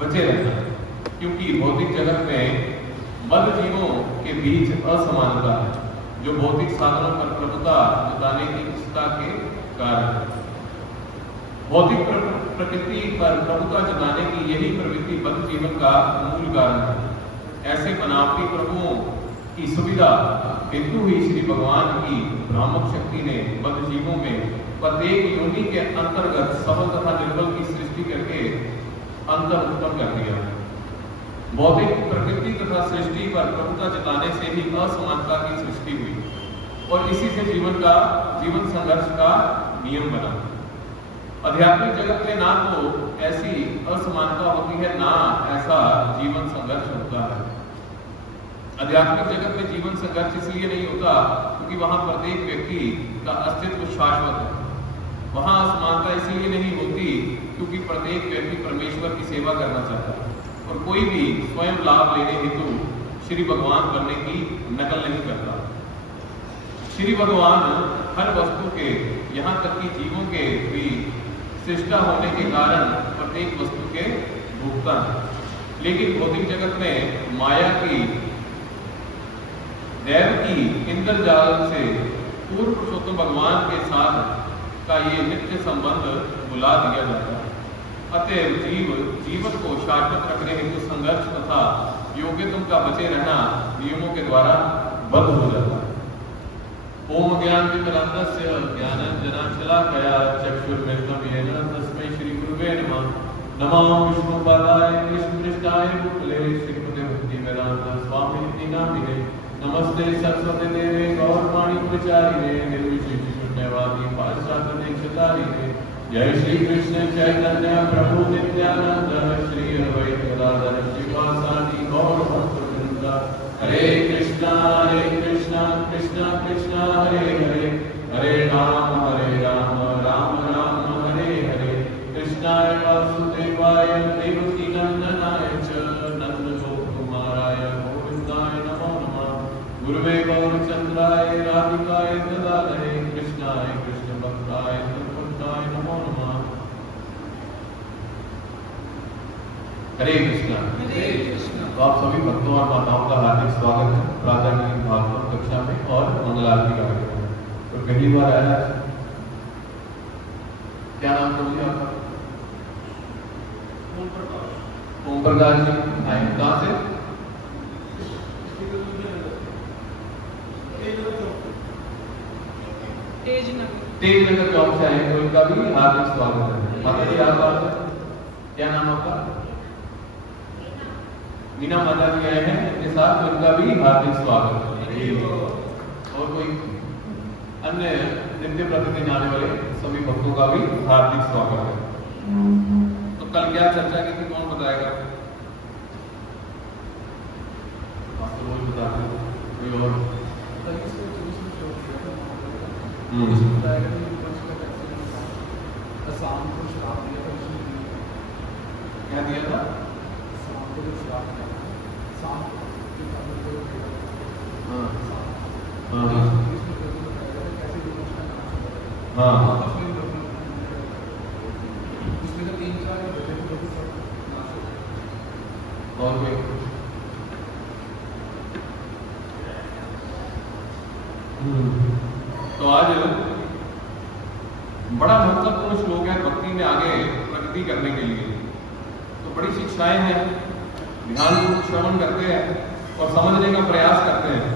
बचे रहना, क्योंकि भौतिक जगत में बद्ध जीवों के बीच असमानता है जो भौतिक साधनों पर प्रभुता जताने की इच्छा के कारण। भौतिक प्रकृति पर प्रभुता जताने की यही प्रवृत्ति बद्ध जीवन का मूल कारण है। ऐसे बनावटी प्रभुओं की सुविधा हेतु ही श्री भगवान की भ्रामक शक्ति ने बद्ध जीवों में प्रत्येक योनि के अंतर्गत सबल तथा निर्बल की सृष्टि करके अंतर उत्पन्न कर दिया। भौतिक प्रकृति तथा सृष्टि पर प्रभुता जताने से ही असमानता की सृष्टि हुई और इसी से जीवन संघर्ष का नियम बना। आध्यात्मिक जगत में ना तो ऐसी असमानता होती है, ना ऐसा जीवन संघर्ष होता है। आध्यात्मिक जगत में जीवन संघर्ष इसलिए नहीं होता क्योंकि वहां प्रत्येक व्यक्ति का अस्तित्व शाश्वत है। वहां असमानता इसलिए नहीं होती क्योंकि प्रत्येक व्यक्ति परमेश्वर की सेवा करना चाहता है और कोई भी स्वयं लाभ लेने हेतु श्री भगवान बनने की नकल नहीं करता। श्री भगवान हर वस्तु के, यहाँ तक कि जीवों के भी सृष्टा होने के कारण प्रत्येक वस्तु के भोक्ता है। लेकिन भौतिक जगत में माया की, दैव की इंद्रजाल से पूर्व पुरुषोत्तम भगवान के साथ का ये नित्य संबंध बुला दिया जाता है। अतएव जीवन को शाश्वत रखने हेतु संघर्ष तथा योग्यतम का बचे रहना नियमों के द्वारा बंद हो जाता है। ओम ज्ञान विकलांगस्य ज्ञानांजनाशलाकया चक्षुर्मिलितं येन तस्मै श्री गुरुवे नमः। नमो विष्णुपादाय कृष्णपृष्ठाय भूतले श्रीमते भक्तिवेदांत स्वामिनिति नामिने। नमस्ते सरस्वती देवे गौरवाणी प्रचारिणे निर्विशेष शून्यवादी पाश्चात्य क्षतारिणे। जय श्री कृष्ण चैतन्य प्रभु नित्यानंद श्री अद्वैत गदाधर श्रीवासादि गौर भक्तवृंद। हरे कृष्णा कृष्णा कृष्णा हरे हरे, हरे राम राम राम हरे हरे। कृष्णाय वासुदेवाय देवकी नंदनाय च नंदगोपकुमाराय गोविंदाय नमो नमः। गुरुवे गौरचंद्राय राधिकाय तदालये कृष्णाय कृष्ण भक्ताय तद्भक्ताय नमो नमः। हरे कृष्णा। तो आप सभी भक्तों और माताओं का हार्दिक स्वागत है प्रातः की भागवत कक्षा में और मंगल आरती कार्यक्रम में। तो पहली बार आया, क्या नाम बोलिए आपका? ओम प्रकाश जी। आए कहाँ से? तेजनगर चौक से आए, तो इनका भी हार्दिक स्वागत है। माता जी आप क्या नाम आपका? मीना माता जी आए हैं इनके साथ, तो इनका भी हार्दिक स्वागत है। और कोई अन्य नित्य प्रतिदिन आने वाले सभी भक्तों का भी हार्दिक स्वागत है। तो कल क्या चर्चा की थी, कौन बताएगा? आप तो रोज बताते हो, कोई और? क्या दिया था? तो आज बड़ा महत्वपूर्ण श्लोक है भक्ति में आगे प्रगति करने के लिए। तो बड़ी शिक्षाएं हैं, ध्यान श्रवण करते हैं और समझने का प्रयास करते हैं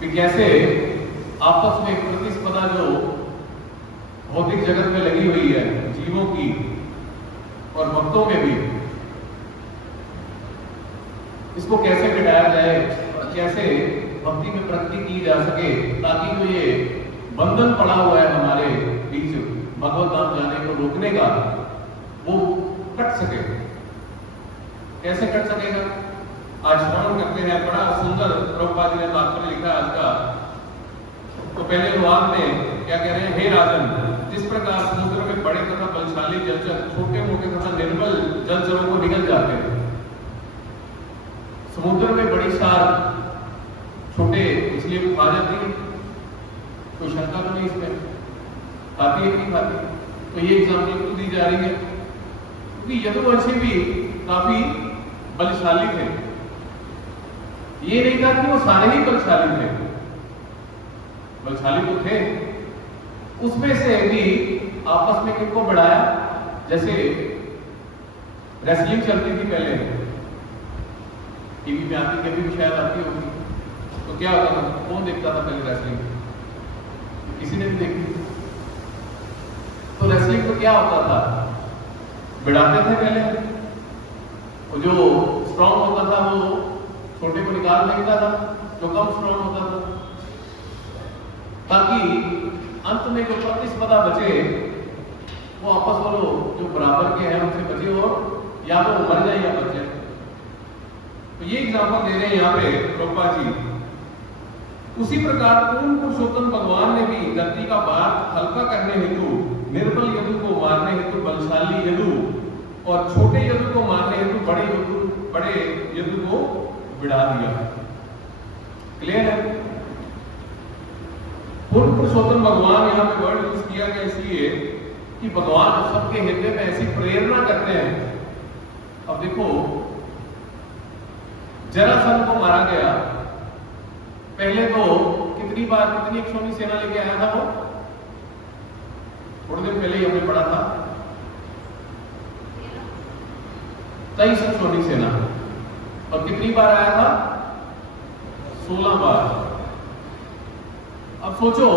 कि कैसे आपस में प्रतिस्पर्धा जो भौतिक जगत में लगी हुई है जीवों की और भक्तों में भी, इसको कैसे घटाया जाए और कैसे भक्ति में प्रगति की जा सके, ताकि जो ये बंधन पड़ा हुआ है हमारे बीच भगवत धाम जाने को रोकने का, वो कट सके। कैसे कट सकेगा? आज श्रवण करते हैं। बड़ा सुंदर प्रभुपाद जी ने तात्पर्य लिखा है आज का। तो पहले अनुवाद में क्या कह रहे हैं? हे राजन, जिस प्रकार समुद्र में बड़े तथा बलशाली जलचर छोटे मोटे तथा निर्बल जलचरों को निगल जाते हैं, समुद्र में बड़ी सार छोटे इसलिए वो खा जाती है, कोई शंका तो नहीं इसमें, खाती है कि नहीं खाती? तो ये एग्जाम्पल क्यों दी जा रही है? क्योंकि यदुवंशी भी काफी बलशाली थे। ये नहीं था कि वो सारे ही बलशाली थे, बलशाली तो थे। उसमें से भी आपस में किनको बढ़ाया, जैसे रेसलिंग चलती थी पहले, टीवी में आती, कभी भी शायद आती होगी, तो क्या होता था, कौन देखता था पहले रेसलिंग? किसी ने भी देखी? तो रेसलिंग तो क्या होता था, बढ़ाते थे पहले, और जो स्ट्रॉन्ग होता था वो छोटे को निकाल देता था, जो कम स्ट्रॉन्ग होता था, ताकि अंत में जो प्रतिस्पर्धा बचे वो आपस में जो बराबर के हैं उनसे बचे, और या तो मर जाए या बच जाए। तो ये एग्जाम्पल दे रहे हैं यहाँ पे प्रभुपाद जी। उसी प्रकार पूर्ण पुरुषोत्तम भगवान ने भी धरती का भार हल्का करने हेतु निर्बल यदु को मारने हेतु बलशाली यदु और छोटे यदु को मारने हेतु बड़े यदु को बढ़ा दिया। क्लियर है? पूर्ण पुरुषोत्तम भगवान यहाँ पे वर्ड यूज किया गया इसलिए कि भगवान सबके हृदय में ऐसी प्रेरणा करते हैं। अब देखो, जरासंध को मारा गया, पहले तो कितनी बार कितनी अक्षौणी सेना लेके आया था वो? थोड़े दिन पहले ही हमने पढ़ा था, 23 अक्षौणी सेना। और कितनी बार आया था? 16 बार। अब सोचो,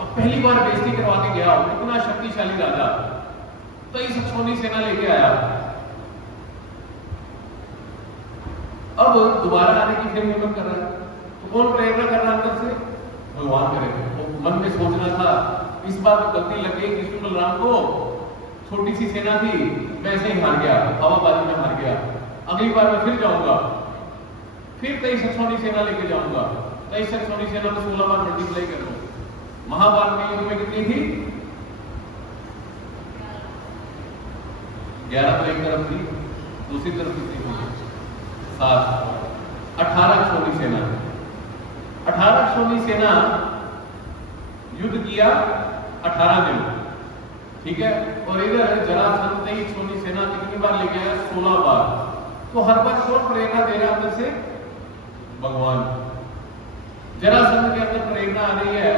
अब पहली बार बेइज्जती करवा के गया हो, इतना शक्तिशाली राजा 23 अक्षौणी सेना लेके आया, अब दोबारा आने की फिर हिम्मत कर रहा है, तो कौन प्रेरणा कर रहा है अंदर से? भगवान करेंगे। तो मन में सोचना था, इस बार तो गलती लग गई कृष्ण बलराम को, छोटी सी सेना थी, मैं ऐसे ही हार गया, हवाबाजी में हार गया, अगली बार मैं फिर जाऊंगा, फिर 23 अक्षौणी सेना लेके जाऊंगा, 23 अक्षौणी सेना में 16 बार मल्टीप्लाई कर लो। महाभारत के युद्ध में कितनी थी? 11 तो एक तरफ थी, दूसरी तरफ कितनी थी? 7। 18 अक्षौणी सेना, 18 अक्षौणी सेना युद्ध किया 18 दिन, ठीक है। और इधर जरासंध 23 अक्षौणी सेना कितनी बार लेके आया? 16 बार। तो हर बार कौन प्रेरणा दे रहा है अंदर से? भगवान। जरासंध के अंदर प्रेरणा आ रही है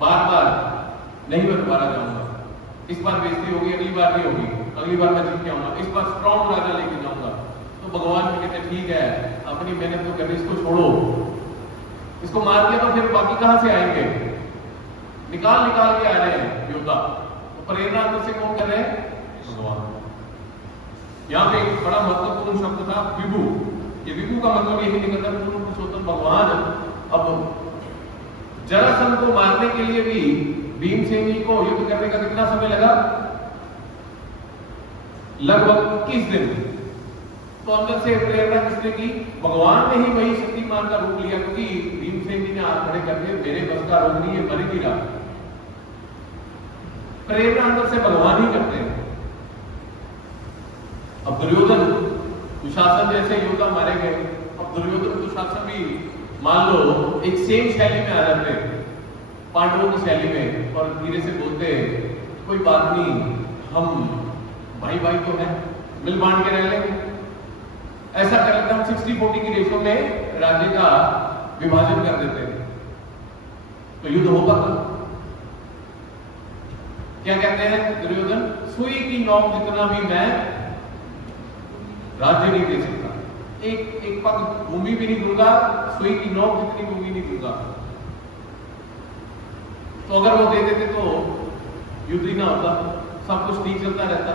बार बार, नहीं मैं दोबारा जाऊंगा, इस बार बेइज्जती होगी, अगली बार नहीं होगी, अगली बार मैं जीत के आऊंगा, इस बार स्ट्रॉन्ग राजा लेके जाऊंगा। तो भगवान भी कहते ठीक है, अपनी मेहनत तो करनी, इसको छोड़ो, इसको मार दिया तो फिर बाकी कहां से आएंगे? निकाल के आ रहे हैं योद्धा। तो प्रेरणा अंदर से कौन कर रहे हैं? भगवान। यहाँ पे एक बड़ा महत्वपूर्ण शब्द था विभु। ये विभु का मतलब यही निकलता है पूर्ण पुरुषोत्तम भगवान। अब जरासंध को मारने के लिए भी भीमसेन जी को युद्ध करने का कितना समय लगा? लगभग 21 दिन। तो अंदर से प्रेरणा किसने की? भगवान ने ही वही शक्तिमान का रूप लिया, क्योंकि भीमसेन जी ने हाथ खड़े करके मेरे बस का रोग नहीं है, मर ही रहा। प्रेरणा अंदर से भगवान ही करते हैं। अब दुर्योधन दुशासन जैसे योद्धा मारे गए, अब दुर्योधन दुशासन भी मान लो एक सेम शैली में आ जाते पांडवों की शैली में, और धीरे से बोलते कोई बात नहीं, हम भाई भाई तो है, मिल बांट के रह लेंगे। ऐसा कर लेते हम 60-40 की रेशो में राज्य का विभाजन कर देते हैं, तो युद्ध हो पाता। क्या कहते हैं दुर्योधन? सुई की नोक जितना भी मैं राज्य नहीं दे सकता, एक पग भूमि भी नहीं दूंगा, सुई की नोक जितनी भूमि नहीं दूंगा। तो अगर वो दे देते तो युद्ध ही ना होता, सब कुछ ठीक चलता रहता।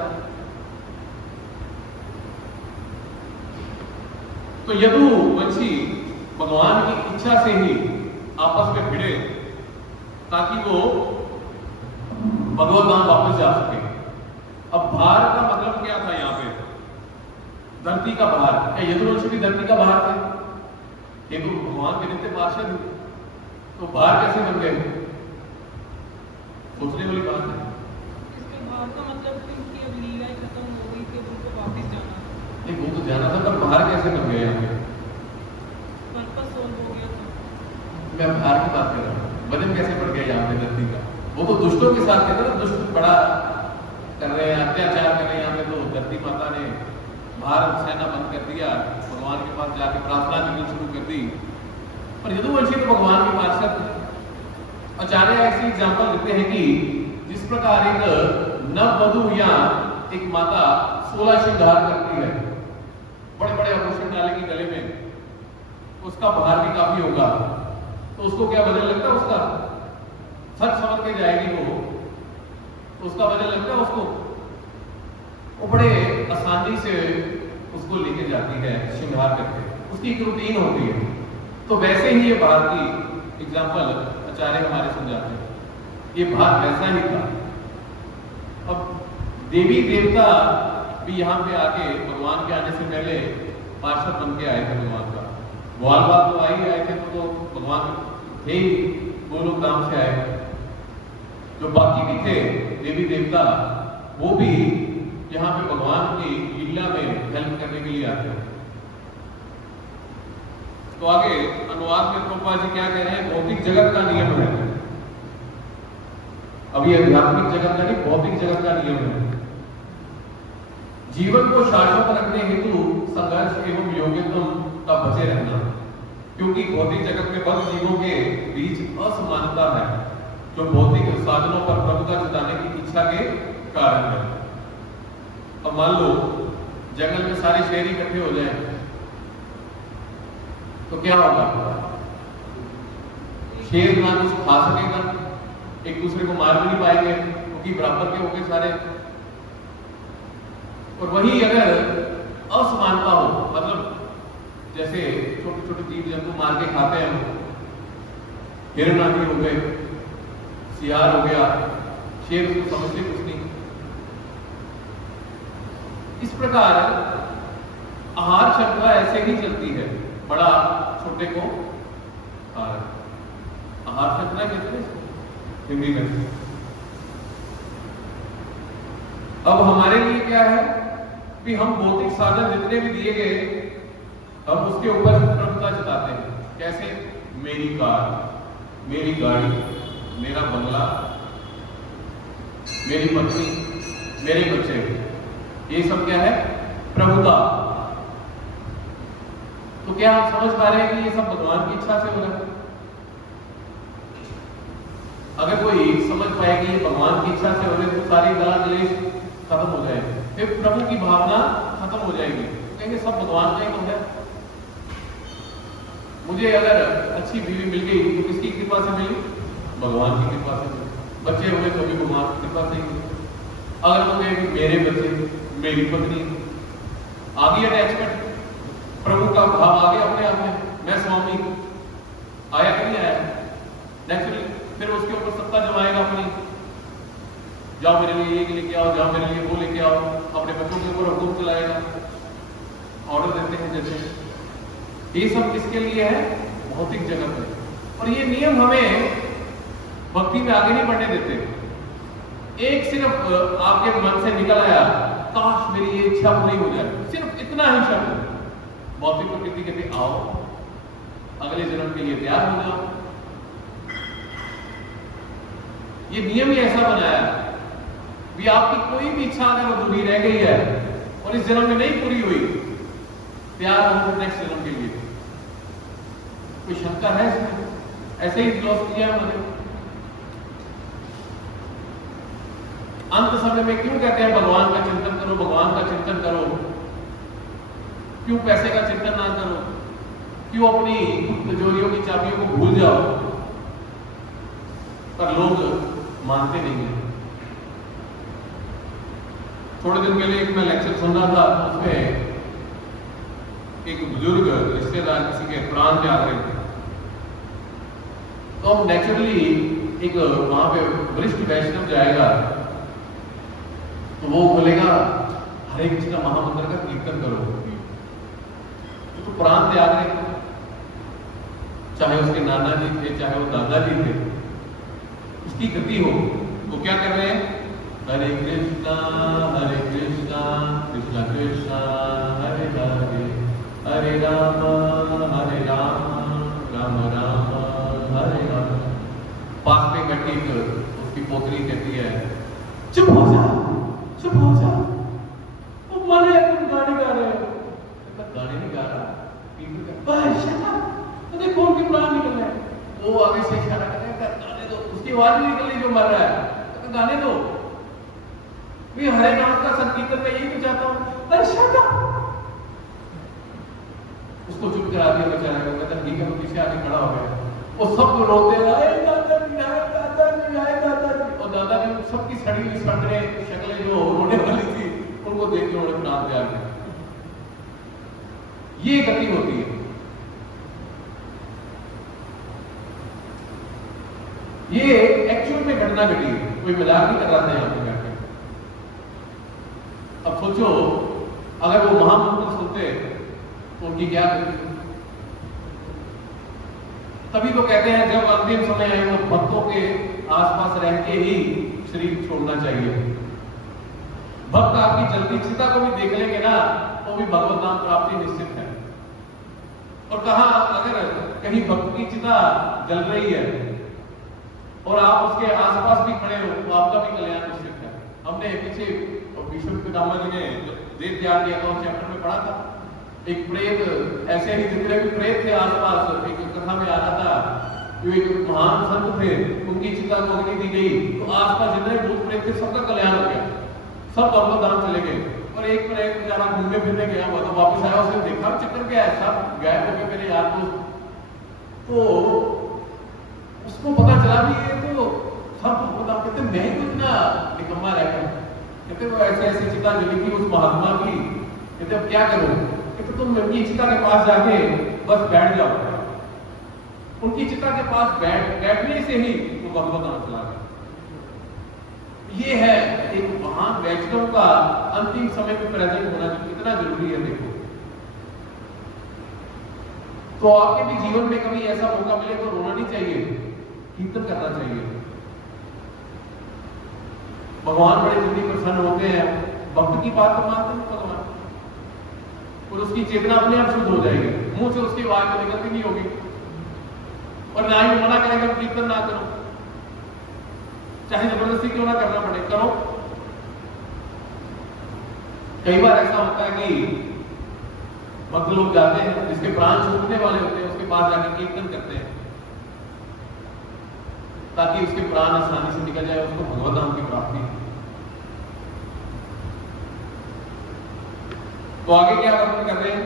तो यदुवंशी भगवान की इच्छा से ही आपस में भिड़े ताकि वो भगवत धाम वापस जा सके। अब भार का मतलब क्या था यहाँ पे? धरती का भार। क्या यदुवंशी भी धरती का भार थे? ये तो भगवान के नित्य पार्षद, तो भार कैसे बन गए? सोचने वाली बात है। इसके भार का मतलब कि अब लीलाएं खत्म हो गई थी, उनको वापस जाना। नहीं, वो तो जाना था, पर भार कैसे बन गए यहाँ पे? पर्पस सोल्व हो गया था। मैं भार की बात कर रहा हूँ, वजन कैसे बढ़ गया यहाँ पे धरती का? वो तो दुष्टों के साथ कहते ना, दुष्ट बड़ा कर रहे हैं, अत्याचार कर रहे हैं, यहाँ पे तो धरती माता ने बाहर सेना बंद कर दिया, भगवान के पास जाके प्रार्थना करनी शुरू कर दी। पर यदुवंशी तो भगवान के पार्षद थे। आचार्य ऐसी एग्जाम्पल देते हैं कि जिस प्रकार एक नववधु या एक माता 16 श्रृंगार करती है, बड़े बड़े आभूषण डालेगी गले में, उसका भार भी काफी होगा, तो उसको क्या वजन लगता है? उसका सच समझ के जाएगी वो, तो उसका वजन लगता है उसको, वो बड़े आसानी से उसको लेके जाती है श्रृंगार करके, उसकी एक रूटीन होती है। तो वैसे ही ये भार की एग्जाम्पल आचार्य हमारे समझाते हैं, ये भार वैसा ही था। अब देवी देवता भी यहाँ पे आके भगवान के आने से पहले पार्षद बन के आए थे भगवान का। ग्वाल बाल तो आए थे, तो भगवान थे ही, गोलोक धाम से आए थे। जो बाकी भी थे देवी देवता, वो भी यहाँ पे भगवान की लीला में हेल्प करने के लिए आते हैं। तो आगे अनुवाद में प्रभुपाद जी क्या कह रहे हैं? भौतिक जगत का नियम है, अभी आध्यात्मिक जगत का नहीं, भौतिक जगत का नियम है। जीवन को शाश्वत रखने हेतु संघर्ष एवं योग्यतम का बचे रहना, क्योंकि भौतिक जगत में बद्ध जीवों के बीच असमानता है, जो भौतिक साधनों पर प्रभुता जताने की इच्छा के कारण है। अब मान लो जंगल में सारे शेर इकट्ठे हो जाए तो क्या होगा? शेर ना कुछ खा सकेगा, एक दूसरे को मार भी नहीं पाएंगे, क्योंकि बराबर के होंगे सारे। और वही अगर असमानता हो, मतलब जैसे छोटे छोटे जीव जंतु मार के खाते हैं, हिरण आदि हो गए, सियार हो गया, शेर उसको समझते कुछ नहीं। इस प्रकार आहार श्रृंखला ऐसे ही चलती है, बड़ा छोटे को आहार श्रृंखला कहते हैं हिंदी में। अब हमारे लिए क्या है कि हम भौतिक साधन जितने भी दिए गए, हम उसके ऊपर प्रभुता जताते हैं। कैसे? मेरी कार, मेरी गाड़ी, मेरा बंगला, मेरी पत्नी, मेरे बच्चे, ये सब क्या है? प्रभुता। तो क्या आप समझ पा रहे हैं कि ये सब भगवान की इच्छा से हो रहा है? अगर कोई समझ पाए कि ये भगवान की इच्छा से हो रहे तो सारी गला क्लेश खत्म हो जाएगी, फिर प्रभु की भावना खत्म हो जाएगी। कहेंगे सब भगवान का ही हो गया। मुझे अगर अच्छी बीवी मिल गई तो किसकी कृपा से मिली? भगवान की कृपा से मिली। बच्चे हुए तो भी भगवान की कृपा से ही। अगर मुझे मेरे बच्चे, मेरी पत्नी, आ गई अटैचमेंट, प्रभु का भाव आ गया अपने आप में, मैं स्वामी, आया कि नहीं आया? नेचुरली फिर उसके ऊपर सत्ता जमाएगा अपनी, जाओ मेरे लिए ये लेके आओ, जाओ मेरे लिए वो लेके आओ, अपने बच्चों के ऊपर हुक्म चलाएगा, ऑर्डर देते हैं जैसे। ये सब किसके लिए है? भौतिक जगत में। और ये नियम हमें भक्ति में आगे नहीं बढ़ने देते। एक सिर्फ आपके मन से निकल आया, काश मेरी ये इच्छा पूरी हो जाए, सिर्फ इतना ही शब्द भौतिक प्रकृति कहते आओ, अगले जन्म के लिए तैयार हो जाओ। ये नियम ही ऐसा बनाया कि आपकी कोई भी इच्छा अगर अधूरी रह गई है और इस जन्म में नहीं पूरी हुई, तैयार हो नेक्स्ट जन्म के लिए। कोई शंका है इसमें? ऐसे ही क्लोज किया उन्होंने। अंत समय में क्यों कहते हैं भगवान का चिंतन करो, भगवान का चिंतन करो? क्यों पैसे का चिंतन ना करो? क्यों अपनी तिजोरियों की चाबियों को भूल जाओ? पर लोग मानते नहीं है। थोड़े दिन पहले एक मैं लेक्चर सुन रहा था, उसमें एक बुजुर्ग रिश्तेदार किसी के प्राण त्याग रहे थे। तो नेचुरली एक वहां पे वरिष्ठ वैष्णव जाएगा तो वो बोलेगा हरे कृष्ण महामंत्र का कीर्तन करो। तो प्राण त्याग रहे, चाहे उसके नाना जी थे, चाहे वो दादाजी थे, उसकी गति हो, वो क्या कर रहे हैं? हरे कृष्णा कृष्णा कृष्णा हरे हरे, हरे राम राम राम हरे राम। पास में बैठी उसकी पोतरी कहती है चुप हो जा, चुप हो जा, वो आवाज से इशारा करेगा, गाने दो, उसकी आवाज नहीं निकल रही जो मर रहा है, तो गाने दो। मैं हरे नाम का संकीर्तन में यही तो चाहता हूं, अरे शट अप। उसको चुप करा दिया बेचारा को, कहता ठीक है, वो पीछे आके खड़ा हो गया। वो सब रोते रहे, दादाजी आए, दादाजी आए, दादाजी। और दादाजी सबकी सड़ी हुई सड़े शक्लें जो रोने वाली थी उनको देख के उन्होंने प्राण त्याग दिया। ये गति होती है। ये एक्चुअल में घटना घटी है, कोई मजाक नहीं कर रहा था यहां पे बैठे। अब सोचो अगर वो महामंत्र सुनते तो उनकी क्या गति। तभी तो कहते हैं जब अंतिम समय आए वो भक्तों के आसपास रह के ही शरीर छोड़ना चाहिए। भक्त आपकी जलती चिता को भी देख लेंगे ना तो भी भगवत नाम प्राप्ति निश्चित है। और कहा अगर कहीं भक्त की चिता जल रही है और आप उसके आसपास भी खड़े हो तो आपका भी कल्याण निश्चित है। हमने पीछे विष्णु पितामह जी ने देव ज्ञान के अकाउंट चैप्टर में पढ़ा था, एक प्रेत, ऐसे ही जितने भी प्रेत थे आसपास, एक कथा में आ रहा था जो एक महान संत थे, उनकी चिता को अग्नि दी गई तो आसपास जितने भूत प्रेत थे सबका कल्याण हो गया, सब भगवत धाम चले गए। और एक प्रेत बेचारा घूमने फिरने गया हुआ तो वापस आया, उसने देखा चक्कर क्या है, सब गायब हो गए मेरे यार दोस्त। तो उसको पता चला भी ये तो सब भगवत धाम, कहते मैं ही इतना निकम्मा रह गया। कहते वो ऐसे ऐसे चिता जली थी उस महात्मा की, कहते अब क्या करूं, कहते तुम उनकी चिता के पास जाके बस बैठ जाओ। उनकी चिता के पास बैठने से ही वो भगवत नाम चला गया। ये है एक महान वैष्णव का अंतिम समय में प्रेजेंट होना जो कितना जरूरी है। देखो तो आपके भी जीवन में कभी ऐसा मौका मिले तो रोना नहीं चाहिए, कीर्तन करना चाहिए। भगवान बड़े जल्दी प्रसन्न होते हैं, भक्त की बात तो मानते हैं भगवान, और उसकी चेतना अपने आप शुद्ध हो जाएगी, मुंह से उसकी आवाज तो निकलती नहीं होगी। और ना ही मना करेगा कीर्तन ना करो, चाहे जबरदस्ती क्यों ना करना पड़े, करो। कई बार ऐसा होता है कि भक्त लोग जाते हैं जिसके प्राण छूटने वाले होते हैं उसके पास जाकर कीर्तन करते हैं ताकि उसके प्राण आसानी से निकल जाए, उसको भगवत नाम की प्राप्ति। तो आगे क्या वर्णन कर रहे हैं,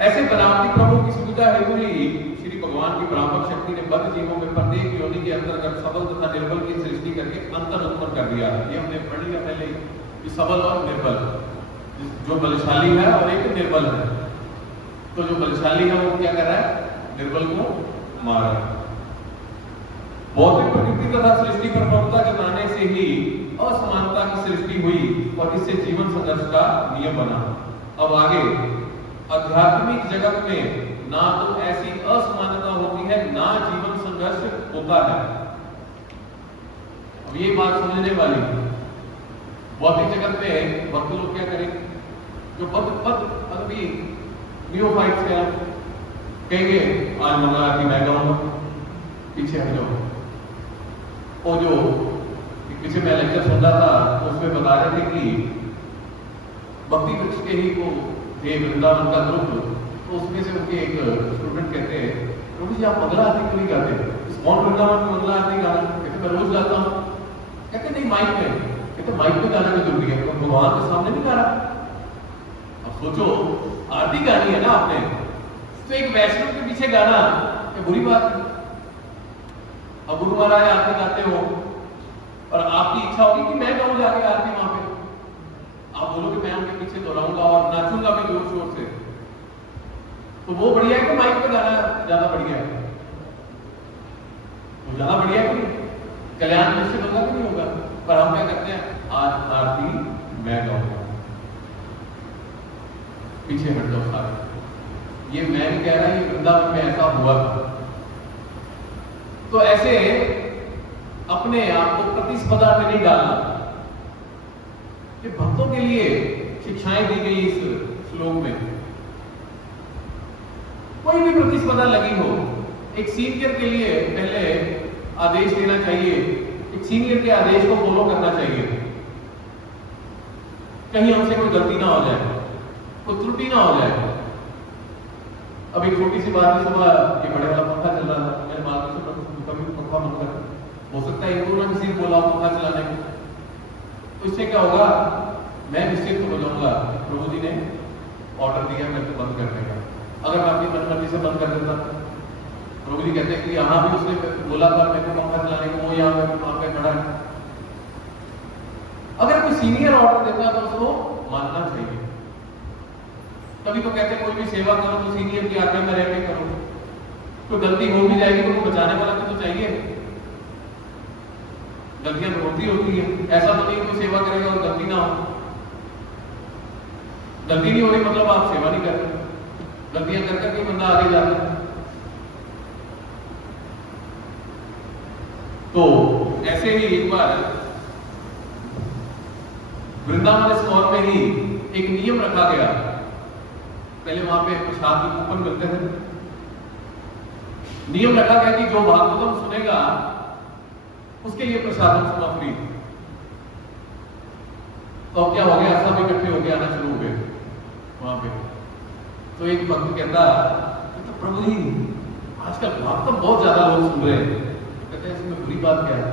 ऐसे बनावटी प्रभु की सुविधा हेतु ही श्री भगवान की प्रापक शक्ति ने बद्ध जीवों में प्रत्येक योनि के अंतर्गत सबल तथा निर्बल की सृष्टि करके अंतर उत्पन्न कर दिया। ये हमने पढ़ लिया पहले कि सबल और निर्बल, जो बलशाली है और एक निर्बल है। तो जो बलशाली है वो क्या कर रहा है, निर्बल को मार रहा है। भौतिक प्रकृति तथा सृष्टि पर प्रभुता जताने से ही असमानता की सृष्टि हुई और इससे जीवन संघर्ष का नियम बना। अब आगे आध्यात्मिक जगत में ना तो ऐसी असमानता होती है ना जीवन संघर्ष होता है। अब ये बात समझने वाली, भौतिक जगत में भक्त लोग क्या करेंगे, जो पद अभी नियोफाइट्स क्या कहेंगे, आज मंगला की मैं गाऊंगा, पीछे हट जाओ। और जो पीछे मैं लेक्चर सुन रहा था तो उसमें बता रहे थे कि भक्ति वृक्ष के ही वो थे वृंदावन का ग्रुप, तो उसमें से उनके एक स्टूडेंट कहते हैं, प्रभु जी आप मंगला आरती क्यों नहीं गाते, इस कौन वृंदावन में मंगला आरती गाना, कहते मैं रोज गाता हूँ। कहते नहीं माइक में, कहते माइक में गाना भी जरूरी है, तो भगवान के सामने नहीं गा रहा। अब सोचो आरती गानी है ना आपने, तो एक वैष्णव के पीछे गाना ये बुरी बात है। अब गुरु महाराज आरती गाते हो और आपकी इच्छा होगी कि मैं गाऊं जाके आरती वहां पे, आप बोलोगे मैं उनके पीछे दोहराऊंगा और नाचूंगा भी जोर शोर से, तो वो बढ़िया है कि माइक पे गाना ज्यादा बढ़िया है, वो ज्यादा बढ़िया है कि कल्याण निश्चित होगा कि नहीं होगा। पर हम क्या करते हैं, आज आरती मैं गाऊंगा, पीछे हट जाओ सारे। ये मैं भी कह रहा है, वृंदावन में ऐसा हुआ था। तो ऐसे अपने आप को प्रतिस्पर्धा में नहीं डालना। कि भक्तों के लिए शिक्षाएं दी गई इस श्लोक में, कोई भी प्रतिस्पर्धा लगी हो, एक सीनियर के लिए पहले आदेश देना चाहिए, एक सीनियर के आदेश को फॉलो करना चाहिए, कहीं हमसे कोई गलती ना हो जाए, कोई त्रुटि ना हो जाए। अब एक छोटी सी बात है, सुबह ये बड़े वाला पंखा चल रहा था, मैंने मार्केट से कभी पंखा बंद कर, हो सकता है इनको ना किसी बोला पंखा चलाने को, तो इससे क्या होगा, मैं निश्चित हो जाऊंगा प्रभु जी ने ऑर्डर दिया मेरे को बंद करने का। अगर मैं अपनी मनमर्जी से बंद कर देता, प्रभु जी कहते हैं कि यहाँ भी उसने बोला था मेरे को पंखा चलाने को, वो यहाँ मेरे वहां पे खड़ा है। अगर कोई सीनियर ऑर्डर देता तो उसको मानना चाहिए। तभी तो कहते कोई भी सेवा करो तो सीनियर की आज्ञा में रह के करो, तो गलती हो भी जाएगी तो बचाने वाला तो चाहिए। गलतियां तो होती है, ऐसा तो नहीं कोई सेवा करेगा और गलती ना हो। गलती नहीं हो रही मतलब आप सेवा नहीं कर रहे, गलतियां कर करके बंदा आगे जाता है। तो ऐसे ही एक बार वृंदावन इस्कॉन में ही एक नियम रखा गया। पहले वहां पे प्रसाद के कूपन मिलते थे, नियम रखा गया कि जो भागवतम सुनेगा उसके लिए प्रसादम सुना फ्री। तो अब क्या हो गया, सब इकट्ठे होके आना शुरू हो गए वहां पे। तो एक भक्त कहता तो प्रभु जी आजकल भागवतम बहुत ज्यादा लोग सुन रहे हैं, कहते हैं इसमें बुरी बात क्या है?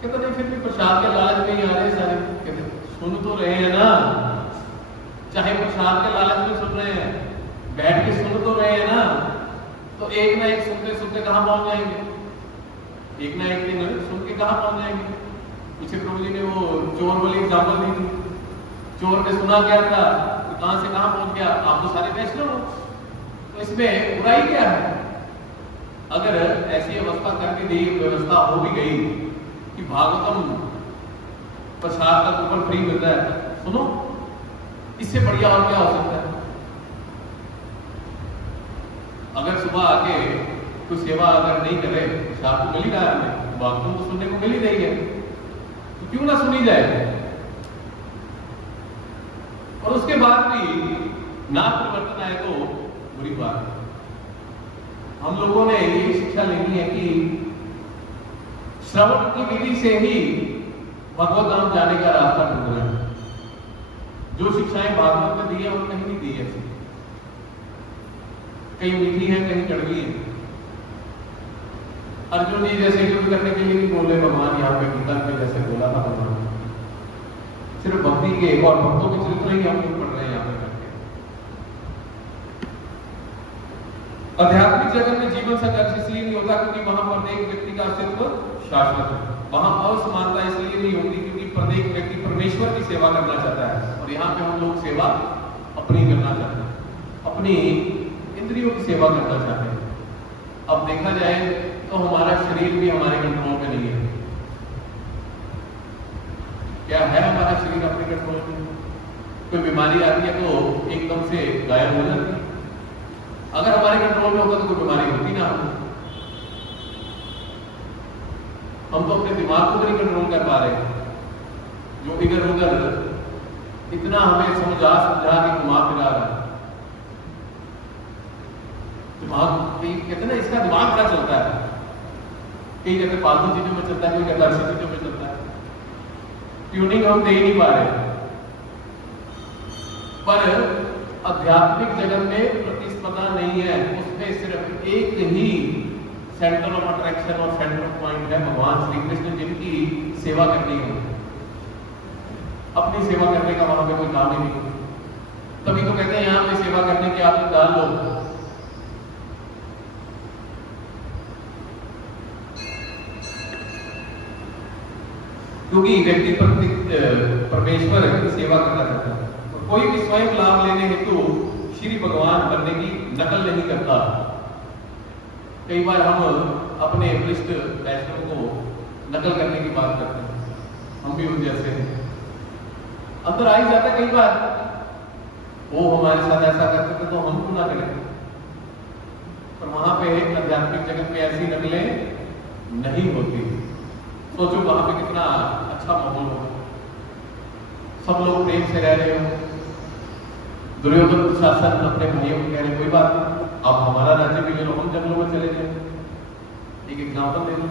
कहते नहीं फिर भी प्रसाद के लालच में ही आ रहे सारे। कहते सुन तो रहे हैं ना, चाहे प्रसाद के लालच में सुन रहे हैं, बैठ के सुन तो रहे हैं ना, तो एक ना एक सुनते सुनते कहां पहुंच जाएंगे, एक ना एक दिन सुन के कहां पहुंच जाएंगे। पीछे प्रभु जी ने वो चोर वाली एग्जाम्पल दी थी, चोर ने सुना क्या था तो कहां से कहां पहुंच गया। आप तो सारे वैष्णव हो, तो इसमें बुराई क्या है? अगर ऐसी अवस्था करके दी व्यवस्था हो भी गई कि भागवतम प्रसाद का कूपन फ्री मिलता है, सुनो, इससे बढ़िया और क्या हो सकता है? अगर सुबह आके कोई सेवा अगर नहीं करे, प्रसाद तो मिल ही रहा है हमें, भागवतम तो सुनने को मिल ही रही है, तो क्यों ना सुनी जाए? और उसके बाद भी ना परिवर्तन आए तो बुरी बात है। हम लोगों ने ये शिक्षा लेनी है कि श्रवण की विधि से ही भगवत धाम जाने का रास्ता ढूंढना है। जो शिक्षाएं भागवत में दी है वो कहीं नहीं दी है, कहीं मीठी है कहीं कड़वी है। अर्जुन जी जैसे युद्ध करने के लिए नहीं बोले भगवान, यहाँ पे गीता में जैसे बोला था भगवान, सिर्फ भक्ति के और भक्तों के चरित्र ही हम लोग पढ़ रहे हैं यहाँ पे करके। आध्यात्मिक जगत में जीवन संघर्ष इसलिए नहीं होता क्योंकि वहां प्रत्येक व्यक्ति का अस्तित्व शाश्वत है। वहां असमानता इसलिए नहीं होती क्योंकि प्रत्येक व्यक्ति परमेश्वर की सेवा करना चाहता है, और यहाँ पे हम लोग सेवा अपनी करना चाहते हैं, अपनी इंद्रियों की सेवा करना चाहते हैं। अब देखा जाए तो हमारा शरीर भी हमारे कंट्रोल में नहीं है। क्या है हमारा शरीर अपने कंट्रोल में? कोई बीमारी आती है तो एकदम से गायब हो जाती है। अगर हमारे कंट्रोल में होता तो कोई बीमारी होती ना हो। हम तो अपने दिमाग को भी नहीं कंट्रोल कर पा रहे, जो इधर उधर इतना हमें समझा के घुमा फिरा रहा है। दिमाग कहते ना, इसका दिमाग बड़ा चलता है, कई कहते फालतू चीजों में चलता है, कोई कहता अच्छी चीजों में चलता है। ट्यूनिंग हम दे ही नहीं पा रहे। पर आध्यात्मिक जगत में प्रतिस्पर्धा नहीं है, उसमें सिर्फ एक ही सेंटर ऑफ अट्रैक्शन और सेंटर ऑफ पॉइंट है भगवान श्री कृष्ण, जिनकी सेवा करनी है। अपनी सेवा करने का वहां पे कोई काम ही नहीं। तभी तो कहते हैं यहाँ पे सेवा करने की आदत डाल लो। क्योंकि व्यक्ति परमेश्वर की सेवा करना चाहता है, और कोई भी स्वयं लाभ लेने हेतु श्री भगवान बनने की नकल नहीं करता। कई बार हम अपने वरिष्ठ वैष्णव को नकल करने की बात करते हैं, हम भी उन जैसे हैं। अंदर आ ही जाता है कई बार, वो हमारे साथ ऐसा करते थे तो हम क्यों ना करें। पर वहां पे आध्यात्मिक जगत में ऐसी नकलें नहीं होती। सोचो वहां पे कितना अच्छा माहौल हो, सब लोग प्रेम से रह रहे हो। दुर्योधन शासन अपने भाइयों को कह रहे कोई बात नहीं, आप हमारा राज्य भी ले लो, हम जंगलों में चले जाए। एक एग्जाम्पल दे लो।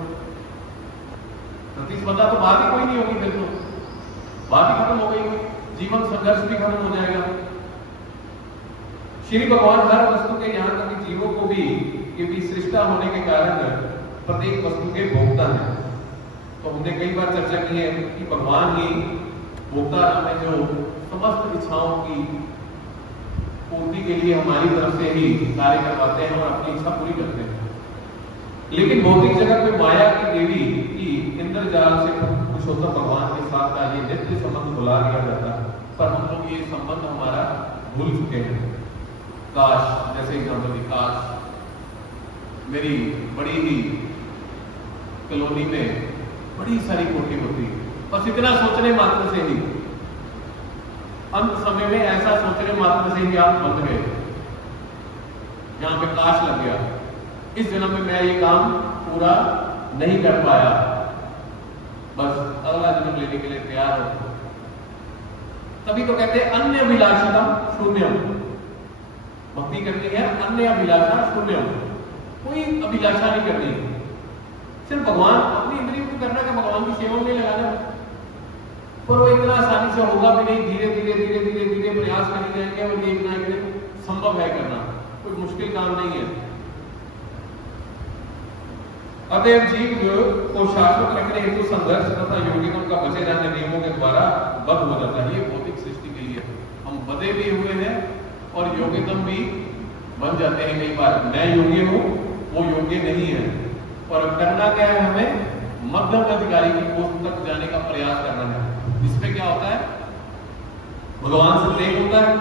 प्रतिस्पर्धा तो बात ही कोई नहीं होगी, फिर तो बात ही खत्म हो गई, जीवन संघर्ष भी खत्म हो जाएगा। श्री भगवान हर वस्तु के, यहाँ तक कि जीवों को भी, क्योंकि सृष्टा होने के कारण प्रत्येक वस्तु के भोक्ता है। तो हमने कई बार चर्चा की है कि भगवान ही भोक्ता है, जो समस्त इच्छाओं की पूर्ति के लिए हमारी तरफ से ही कार्य करवाते हैं और अपनी इच्छा पूरी करते हैं। लेकिन भौतिक जगत में माया की देवी की इंद्रजाल से पुरुषोत्तम भगवान के साथ का ये नित्य संबंध बुला दिया जाता है, पर हम लोग ये संबंध हमारा भूल चुके हैं। काश, जैसे एग्जाम्पल दी, काश मेरी बड़ी ही कॉलोनी में बड़ी सारी कोठी होती, बस इतना सोचने मात्र से ही, अंत समय में ऐसा सोचने मात्र से ही आप बंध गए, जहां पे काश लग गया, इस जन्म में मैं ये काम पूरा नहीं कर पाया, बस अगला जन्म लेने के लिए तैयार हो। तभी तो कहते हैं अन्य अभिलाषा शून्यम, भक्ति करनी है अन्य अभिलाषा शून्यम, कोई अभिलाषा नहीं करनी, सिर्फ भगवान, अपनी इंद्रियों को करना है, भगवान की सेवा में लगाना। पर वो इतना आसानी से होगा भी नहीं, धीरे धीरे धीरे धीरे धीरे प्रयास करते जाएंगे और ये इतना एक दिन संभव है करना, कोई मुश्किल काम नहीं है। अतएव जीव को शाश्वत रखने हेतु संघर्ष तथा योगियों का बचे रहने नियमों के द्वारा बद्ध हो जाता है। ये भौतिक सृष्टि के लिए हम बधे भी हुए हैं और योग्यतम भी बन जाते हैं। कई बार मैं योग्य हूं, वो योग्य नहीं है, और करना क्या है, हमें मध्यम अधिकारी की पोस्ट तक जाने का प्रयास करना है। इसमें क्या होता है, भगवान से प्रेम होता है,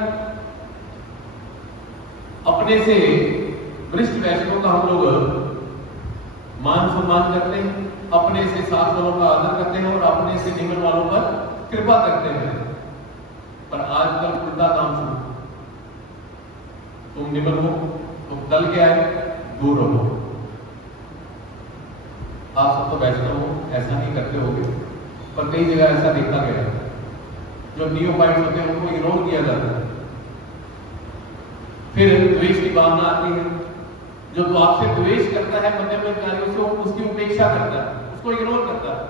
अपने से वरिष्ठ वैष्णव का हम लोग मान सम्मान करते हैं, अपने से साथ वालों का आदर करते हैं और अपने से निम्न वालों पर कृपा करते हैं। पर आजकल उल्टा काम शुरू, तुम निम्न हो, तुम दल क्या है, दूर रहो। आप सब तो वैष्णव हो, ऐसा नहीं करते होगे, पर कई जगह ऐसा देखा गया है, जो नियोफाइट्स होते हैं उनको इग्नोर किया जाता है। फिर द्वेष की भावना आती है, जो तो आपसे द्वेष करता है मध्यम अधिकारियों से, उसकी उपेक्षा करता है, उसको इग्नोर करता है।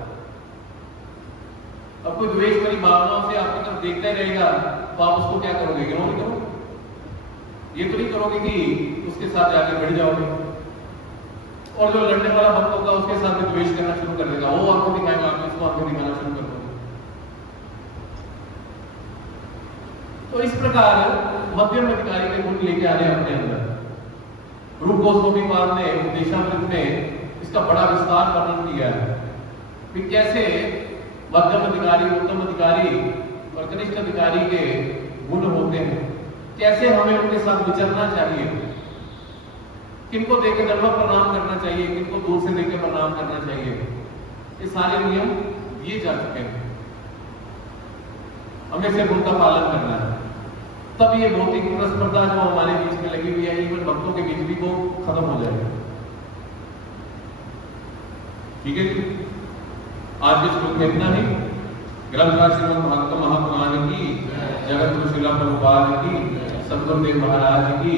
अब कोई द्वेष भरी भावनाओं से आपकी तरफ देखता ही रहेगा, तो आप उसको क्या करोगे, इग्नोर करोगे। ये तो नहीं करोगे कि उसके साथ जाके बढ़ जाओगे, और जो लड़ने वाला भक्त होगा उसके साथ भी द्वेष करना शुरू कर देगा, वो आंखों दिखाएगा, आप इसको आंखों दिखाना शुरू कर दोगे। तो इस प्रकार मध्यम अधिकारी के गुण लेके आने अपने अंदर। रूप गोस्वामी पाद ने उपदेशामृत में इसका बड़ा विस्तार वर्णन किया है कि कैसे मध्यम अधिकारी, उत्तम अधिकारी और कनिष्ठ अधिकारी के गुण होते हैं, कैसे हमें उनके साथ विचरना चाहिए, किनको देकर दंडवत प्रणाम करना चाहिए, किनको दूर से देकर प्रणाम करना चाहिए। ये सारे नियम दिए जा चुके हैं, हमें सिर्फ उनका पालन करना है। तब ये भौतिक प्रतिस्पर्धा जो हमारे बीच में लगी हुई है, इवन भक्तों के बीच भी, वो खत्म हो जाएगा। ठीक है जी, आज के श्लोक में इतना ही। ग्रंथराज श्रीमद् भागवत महापुराण की, जगत गुरु श्रीला प्रभुपाद की, सद्गुरुदेव महाराज की